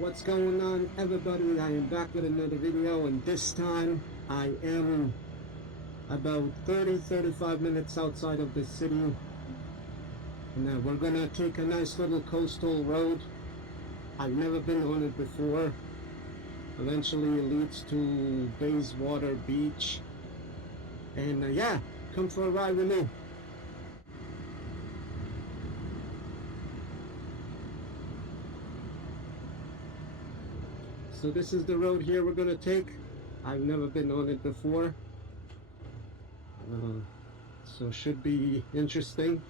What's going on, everybody? I am back with another video, and this time I am about 30-35 minutes outside of the city, and we're gonna take a nice little coastal road. I've never been on it before. Eventually it leads to Bayswater Beach, and yeah, come for a ride with me. So this is the road here we're gonna take. I've never been on it before, so should be interesting.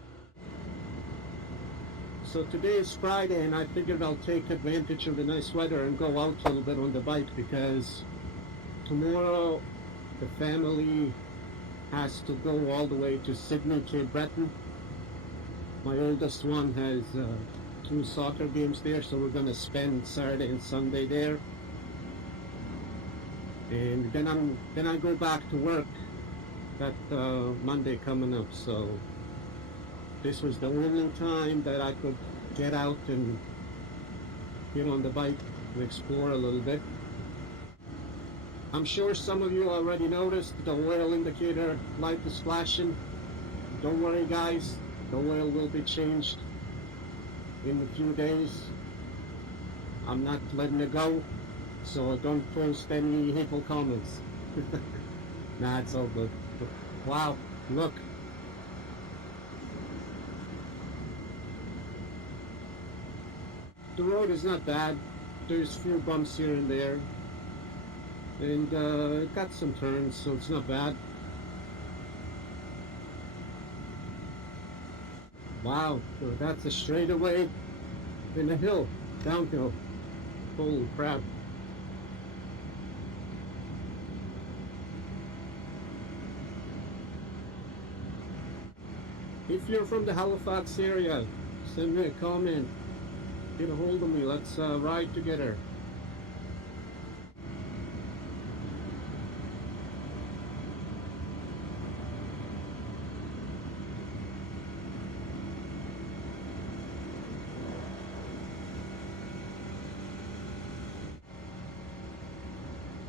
So today is Friday, and I figured I'll take advantage of the nice weather and go out a little bit on the bike, because tomorrow the family has to go all the way to Sydney, Cape Breton. My oldest one has 2 soccer games there, so we're gonna spend Saturday and Sunday there. And then I go back to work that Monday coming up. So this was the only time that I could get out and get on the bike and explore a little bit. I'm sure some of you already noticed the oil indicator light is flashing. Don't worry guys, the oil will be changed in a few days. I'm not letting it go, so don't post any hateful comments. Nah, it's all good. Wow, look. The road is not bad. There's a few bumps here and there, and it got some turns, so it's not bad. Wow, so that's a straightaway in a hill, downhill. Holy crap. If you're from the Halifax area, send me a comment, get a hold of me, let's ride together.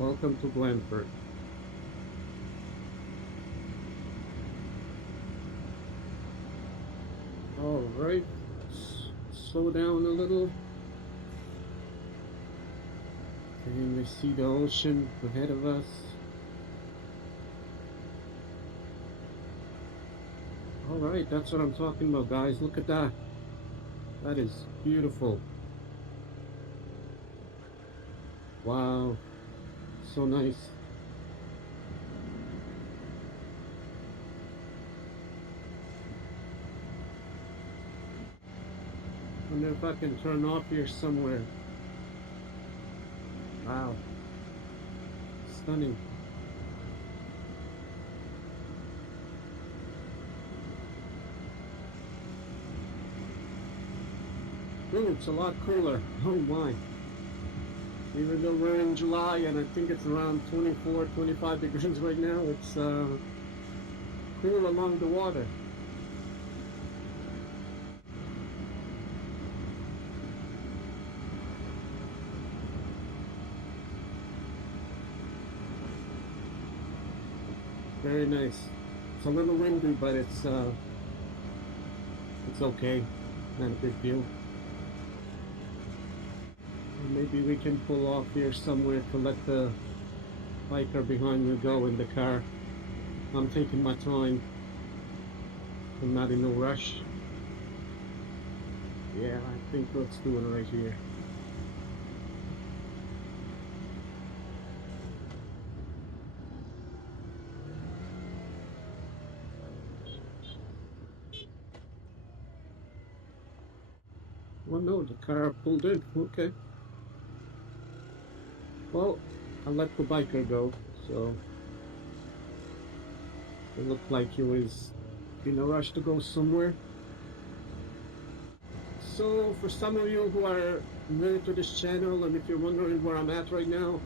Welcome to Blandford. Alright, slow down a little. And we see the ocean ahead of us. Alright, that's what I'm talking about, guys. Look at that. That is beautiful. Wow, so nice. I wonder if I can turn off here somewhere. Wow, stunning. Ooh, it's a lot cooler. Oh my. Even though we're in July and I think it's around 24-25 degrees right now, it's cool along the water. Very nice. It's a little windy, but it's okay. Not a big deal. Maybe we can pull off here somewhere to let the biker behind me go in the car. I'm taking my time. I'm not in no rush. Yeah, I think let's do it right here. Oh no, the car pulled in. Okay. Well, I let the biker go, so it looked like he was in a rush to go somewhere. So for some of you who are new to this channel, and if you're wondering where I'm at right now,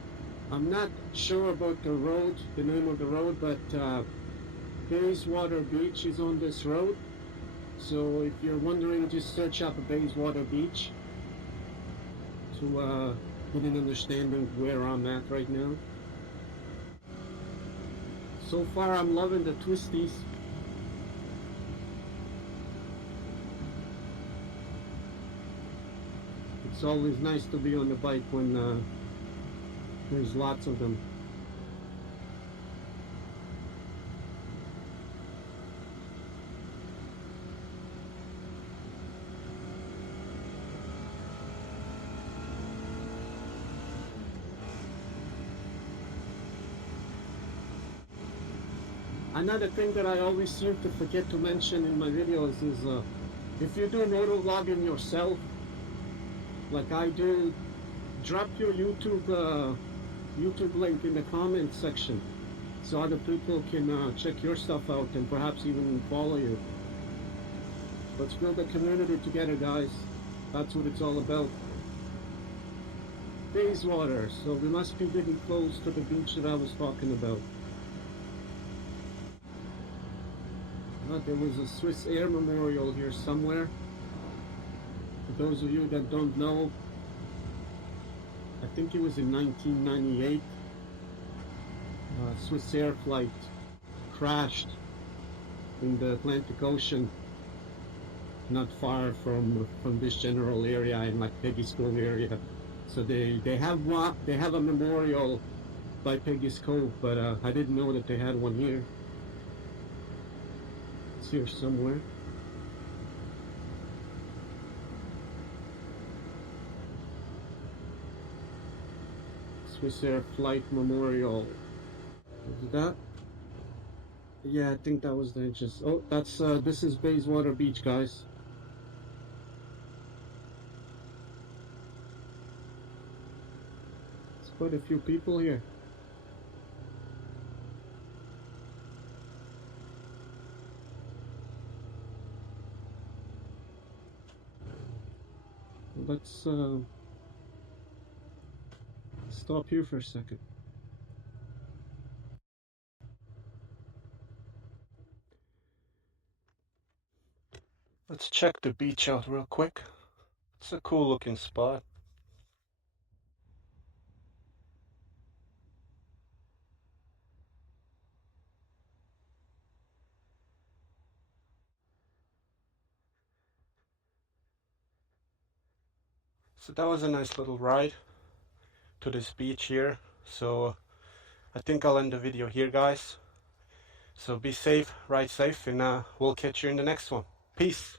I'm not sure about the road, the name of the road, but Bayswater Beach is on this road. So if you're wondering, just search up Bayswater Beach. to get an understanding where I'm at right now. So far, I'm loving the twisties. It's always nice to be on the bike when there's lots of them. Another thing that I always seem to forget to mention in my videos is if you do motovlogging yourself, like I do, drop your YouTube link in the comments section so other people can check your stuff out and perhaps even follow you. Let's build a community together, guys. That's what it's all about. Bayswater, so we must be getting close to the beach that I was talking about. There was a Swiss Air Memorial here somewhere. For those of you that don't know, I think it was in 1998. A Swiss Air flight crashed in the Atlantic Ocean, not far from this general area in like Peggy's Cove area. So they have a memorial by Peggy's Cove, but I didn't know that they had one here. It's here somewhere. Swiss Air Flight Memorial. Is that? Yeah, I think that was the entrance. Oh, that's this is Bayswater Beach, guys. There's quite a few people here. Let's stop here for a second. Let's check the beach out real quick. It's a cool looking spot. So that was a nice little ride to this beach here. So I think I'll end the video here, guys. So be safe, ride safe, and we'll catch you in the next one. Peace.